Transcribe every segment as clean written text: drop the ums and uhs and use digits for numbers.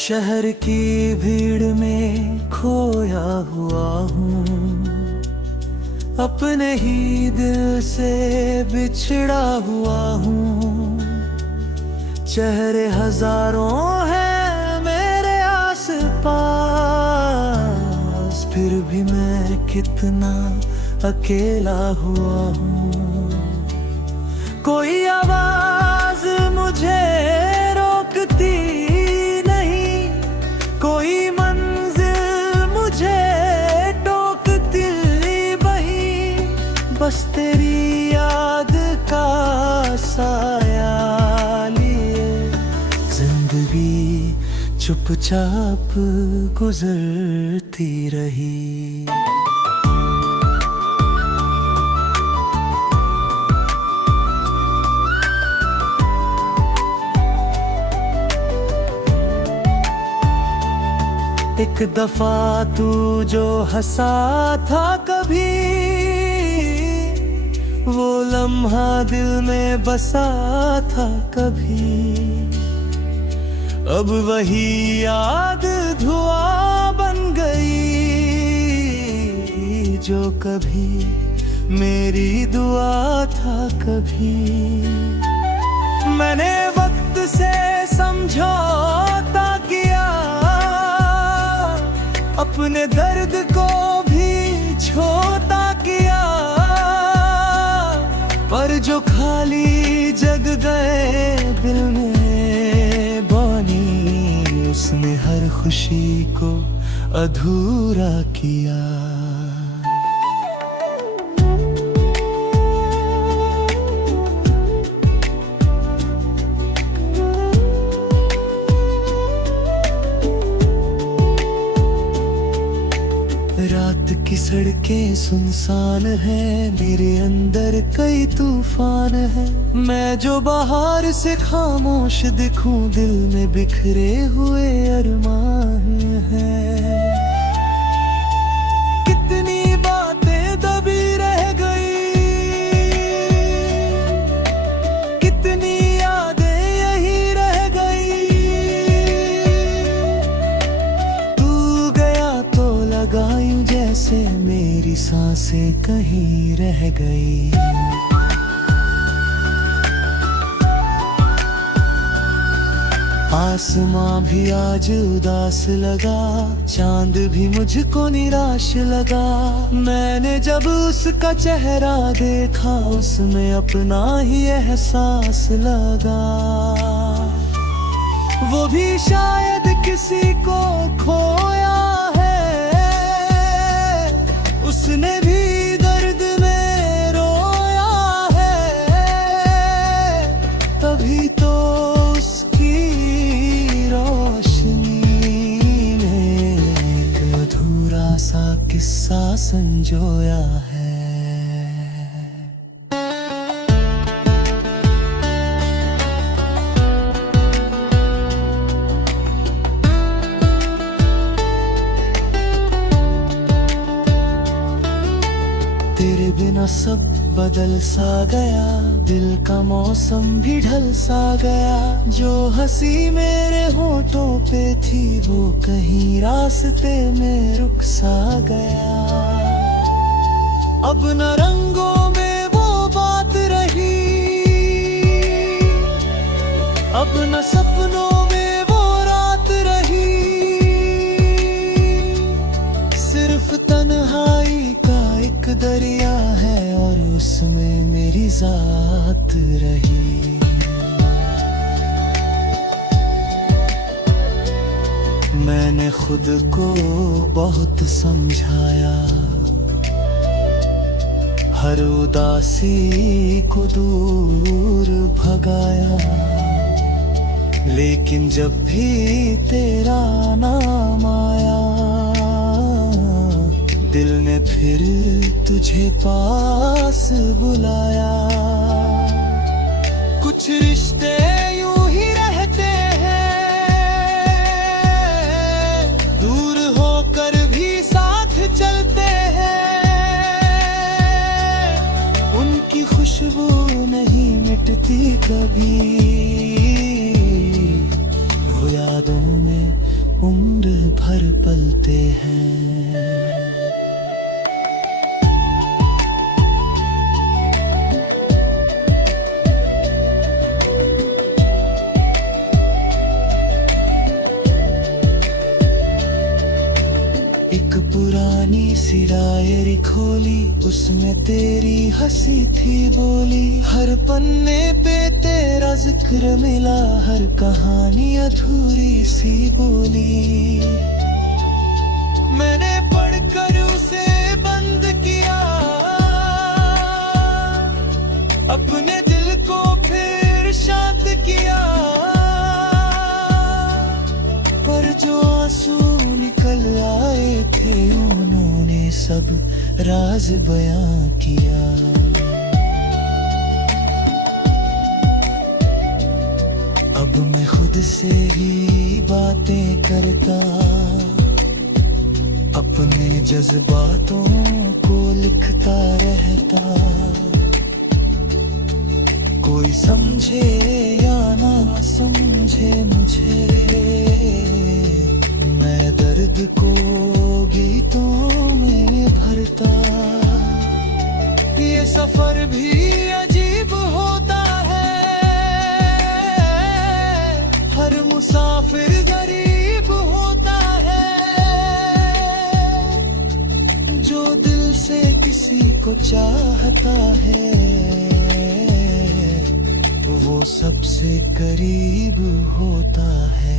शहर की भीड़ में खोया हुआ हूँ, अपने ही दिल से बिछड़ा हुआ हूँ। चेहरे हजारों हैं मेरे आस पास, फिर भी मैं कितना अकेला हुआ हूँ। कोई आवाज मुझे रोकती नहीं, कोई मंजिल मुझे टोकती वही, बस तेरी याद का साया लिए जिंदगी चुपचाप गुजरती रही। एक दफा तू जो हंसा था कभी, वो लम्हा दिल में बसा था कभी। अब वही याद धुआं बन गई, जो कभी मेरी दुआ था कभी। मैंने वक्त से समझौता किया, अपने दर्द को भी छोटा किया, पर जो खाली जग गए दिल में बानी, उसने हर खुशी को अधूरा किया। रात की सड़कें सुनसान हैं, मेरे अंदर कई तूफान हैं। मैं जो बाहर से खामोश दिखूं, दिल में बिखरे हुए अरमान हैं। कितनी बातें दबी रह गई, कितनी यादें यही रह गई। तू गया तो लगा यूं जैसे मेरी सांसें कहीं रह गई। आसमां भी आज उदास लगा, चांद भी मुझको निराश लगा। मैंने जब उसका चेहरा देखा, उसमें अपना ही एहसास लगा। वो भी शायद किसी को खोया है, उसने भी दर्द में रोया है। तभी तो उसकी रोशनी में एक अधूरा सा किस्सा संजोया है। तेरे बिना सब बदल सा गया, दिल का मौसम भी ढल सा गया। जो हंसी मेरे होठों पे थी, वो कहीं रास्ते में रुक सा गया। अब न रंगों में वो बात रही, अब न सपनों में वो रात रही। सिर्फ तन्हाई का एक दरिया है, और उसमें मेरी जात रही। मैंने खुद को बहुत समझाया, हर उदासी को दूर भगाया। लेकिन जब भी तेरा नाम आया, दिल ने फिर तुझे पास बुलाया। कुछ रिश्ते यूं ही रहते हैं, दूर होकर भी साथ चलते हैं। उनकी खुशबू नहीं मिटती कभी, वो यादों में पल भर पलते हैं। एक पुरानी सी डायरी खोली, उसमें तेरी हंसी थी बोली। हर पन्ने पे तेरा जिक्र मिला, हर कहानी अधूरी सी बोली। मैंने पढ़कर उसे बंद किया, अपने दिल को फिर शांत किया। पर जो आंसू निकल आए थे, उन्होंने सब राज बयां किया। अब मैं खुद से ही बातें करता, अपने जज्बातों को लिखता रहता। कोई समझे या ना समझे मुझे, मैं दर्द को गीतों में भरता। ये सफर भी अजीब होता है, हर मुसाफिर गरीब होता है। जो दिल से किसी को चाहता है, वो सबसे करीब होता है।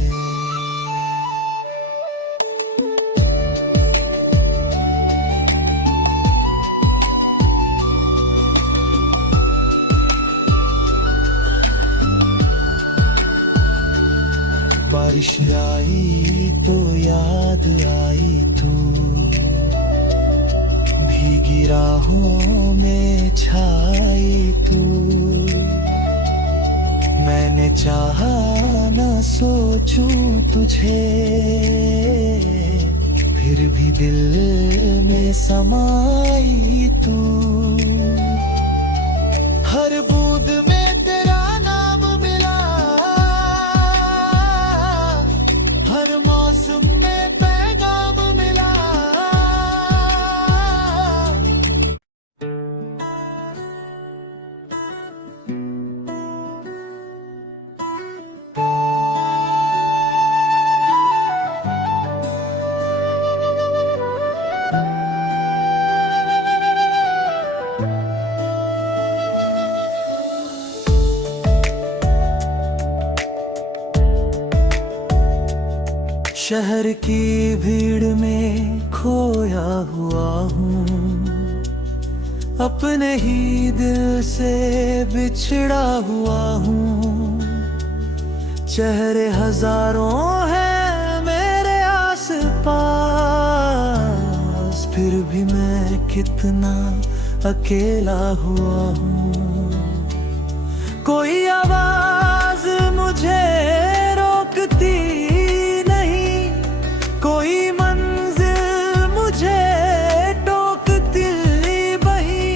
बारिश आई तो याद आई तू, भीगी राहों में छाई तू। मैंने चाहा न सोचूं तुझे, फिर भी दिल में समाई तू। हर बूंद में तेरा नाम मिला, हर मौसम में पैगाम मिला। शहर की भीड़ में खोया हुआ हूँ, अपने ही दिल से बिछड़ा हुआ हूँ। चेहरे हजारों हैं मेरे आस पास, फिर भी मैं कितना अकेला हुआ हूँ। कोई आवाज मुझे रोकती, कोई मंजिल मुझे टोकती वही,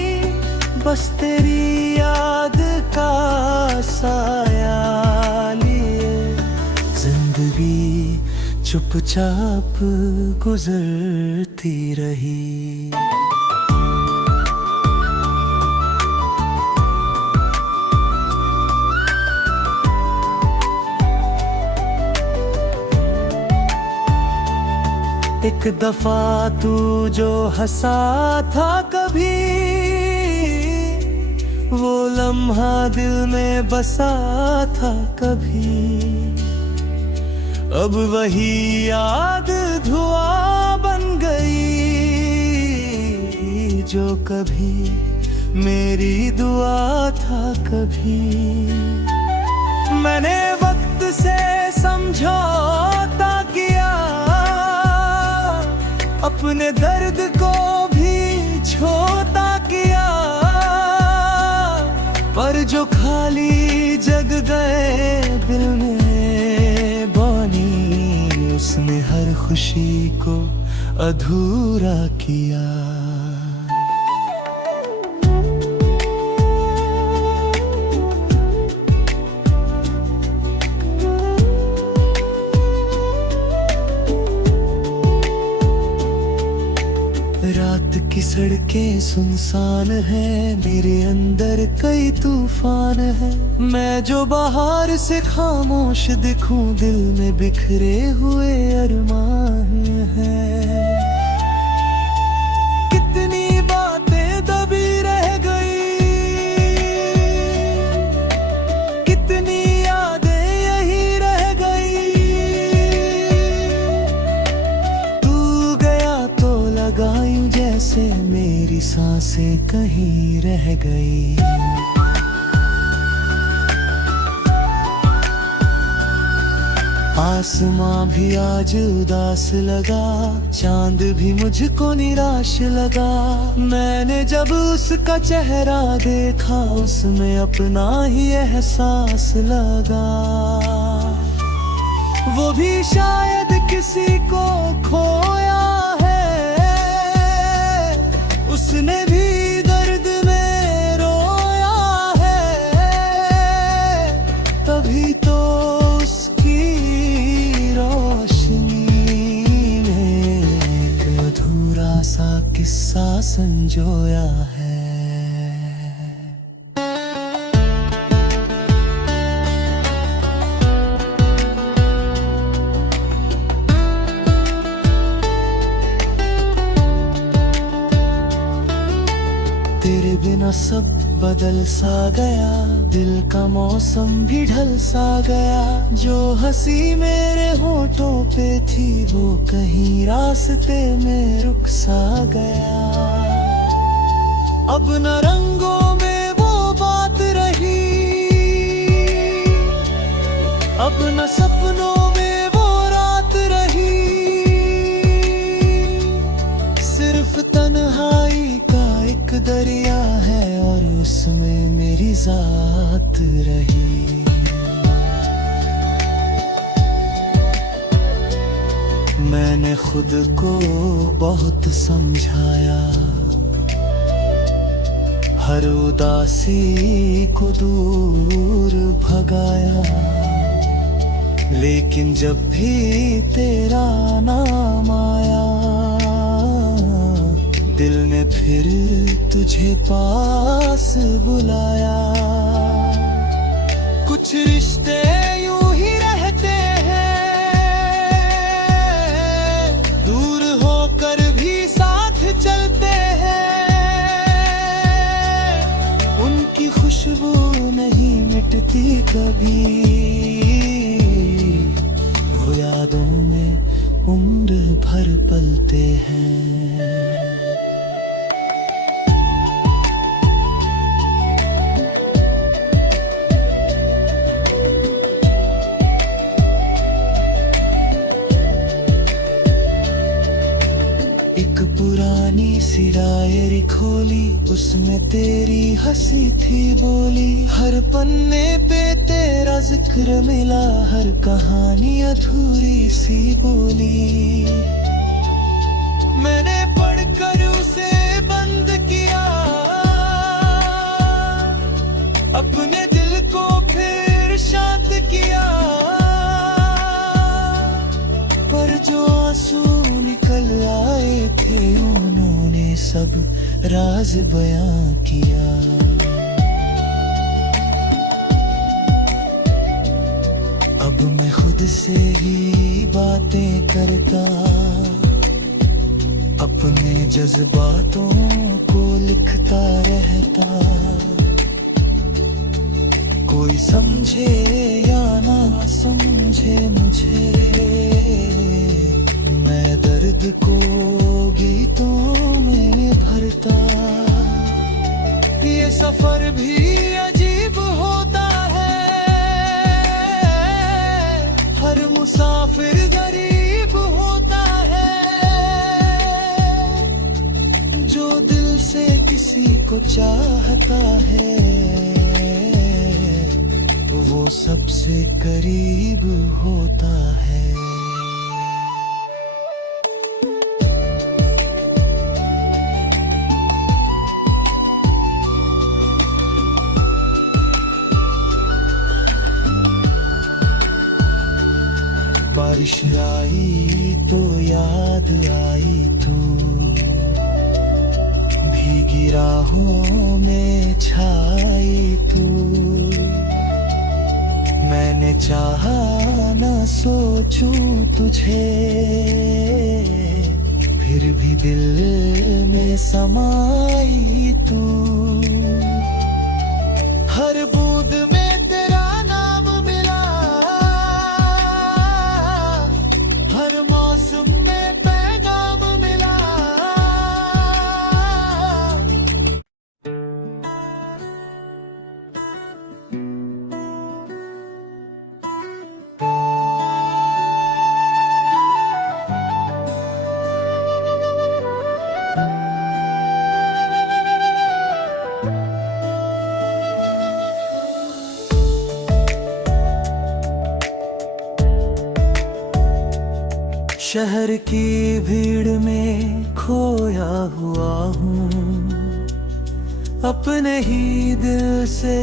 बस तेरी याद का साया लिए जिंदगी चुपचाप गुजरती रही। एक दफा तू जो हंसा था कभी, वो लम्हा दिल में बसा था कभी। अब वही याद धुआं बन गई, जो कभी मेरी दुआ था कभी। मैंने वक्त से समझौता किया, अपने दर्द को भी छोटा किया। पर जो खाली जग गए दिल में बानी, उसने हर खुशी को अधूरा किया। सड़कें सुनसान हैं, मेरे अंदर कई तूफान है। मैं जो बाहर से खामोश दिखूं, दिल में बिखरे हुए अरमान हैं। कितनी बातें दबी रह गई, कितनी यादें यही रह गई। तू गया तो लगा यूं जैसे मेरी सांसें कहीं रह गई। आसमां भी आज उदास लगा, चांद भी मुझको निराश लगा। मैंने जब उसका चेहरा देखा, उसमें अपना ही एहसास लगा। वो भी शायद किसी को खोया है, उसने भी दर्द में रोया है। तभी तो सा किस्सा संजोया है। तेरे बिना सब बदल सा गया, दिल का मौसम भी ढल सा गया। जो हंसी मेरे होठों पे थी, वो कहीं रास्ते में रुक सा गया। अब न रंगों में वो बात रही, अब न सपनों में वो रात रही। सिर्फ तन्हाई का एक दरिया है, और उसमें मेरी जात रही। मैंने खुद को बहुत समझाया, हर उदासी को दूर भगाया। लेकिन जब भी तेरा नाम आया, दिल ने फिर तुझे पास बुलाया। कुछ रिश्ते यूं ही रहते हैं, दूर होकर भी साथ चलते हैं। उनकी खुशबू नहीं मिटती कभी, वो यादों में उम्र भर पलते हैं। एक पुरानी सी डायरी खोली, उसमें तेरी हंसी थी बोली। हर पन्ने पे तेरा जिक्र मिला, हर कहानी अधूरी सी बोली। मैंने पढ़कर उसे बंद किया, अपने दिल को फिर शांत किया। पर जो आंसू निकल आए थे, उन्होंने सब राज बयां किया। अब मैं खुद से ही बातें करता, अपने जज्बातों को लिखता रहता। कोई समझे या ना समझे मुझे, मैं दर्द को गीतों में भरता। ये सफर भी अजीब होता है, हर मुसाफिर गरीब होता है। जो दिल से किसी को चाहता है, वो सबसे करीब होता है। बारिश आई तो याद आई तू, भीगी राहों में छाई तू, मैंने चाहा ना सोचूं तुझे, फिर भी दिल में समाई तू। हर बूंद में तेरा नाम मिला, हर मौसम में पैगाम मिला। शहर की भीड़ में खोया हुआ हूँ, अपने ही दिल से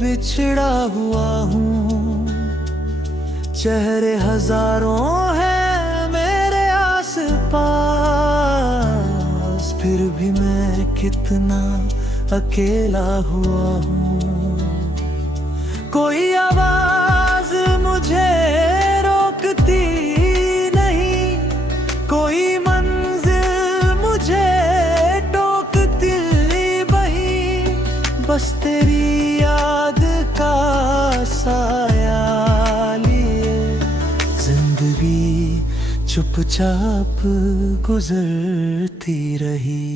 बिछड़ा हुआ हूँ। चेहरे हजारों हैं मेरे आस पास, फिर भी मैं कितना अकेला हुआ हूँ। कोई आवाज मुझे रोकती, कोई मंजिल मुझे टोकती वही, बस तेरी याद का साया लिए जिंदगी चुपचाप गुजरती रही।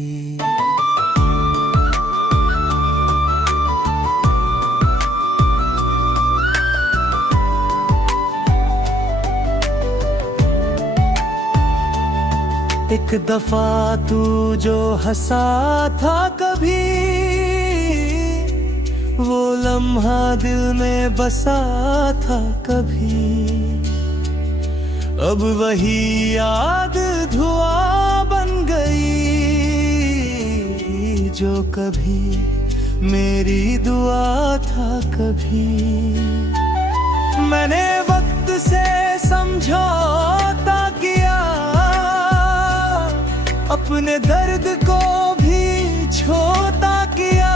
एक दफा तू जो हंसा था कभी, वो लम्हा दिल में बसा था कभी। अब वही याद धुआं बन गई, जो कभी मेरी दुआ था कभी। मैंने वक्त से समझौता किया, अपने दर्द को भी छोटा किया,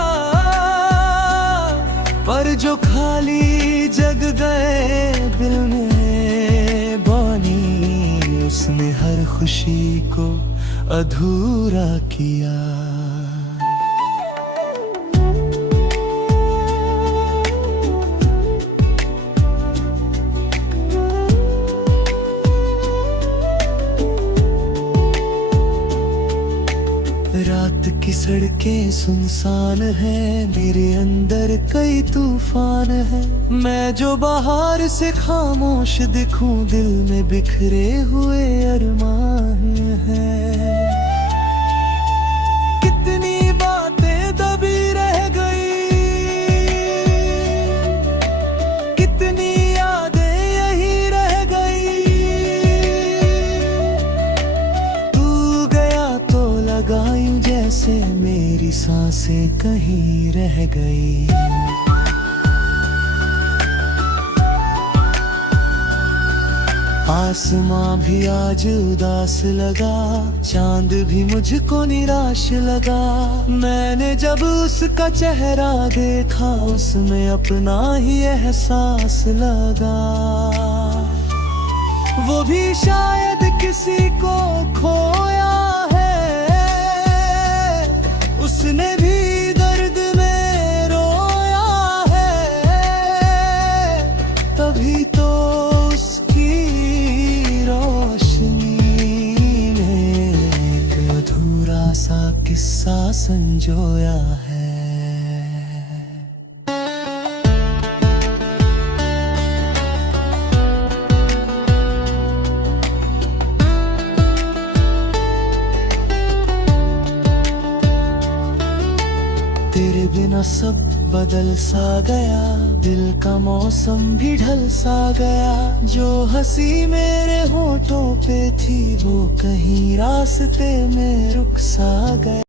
पर जो खाली जग गए दिल में बानी, उसने हर खुशी को अधूरा किया। रात की सड़कें सुनसान हैं, मेरे अंदर कई तूफान हैं। मैं जो बाहर से खामोश दिखूं, दिल में बिखरे हुए अरमान हैं। कितनी बातें दबी रह गई, कितनी यादें यही रह गई। तू गया तो लगा यूं जैसे मेरी सांसें कहीं रह गई। आसमां भी आज उदास लगा, चांद भी मुझको निराश लगा। मैंने जब उसका चेहरा देखा, उसमें अपना ही एहसास लगा। वो भी शायद किसी को खोया है, उसने भी दर्द में रोया है। तभी तो उसकी रोशनी में एक अधूरा सा किस्सा संजोया है। तेरे बिना सब बदल सा गया, दिल का मौसम भी ढल सा गया। जो हंसी मेरे होठों पे थी, वो कहीं रास्ते में रुक सा गया।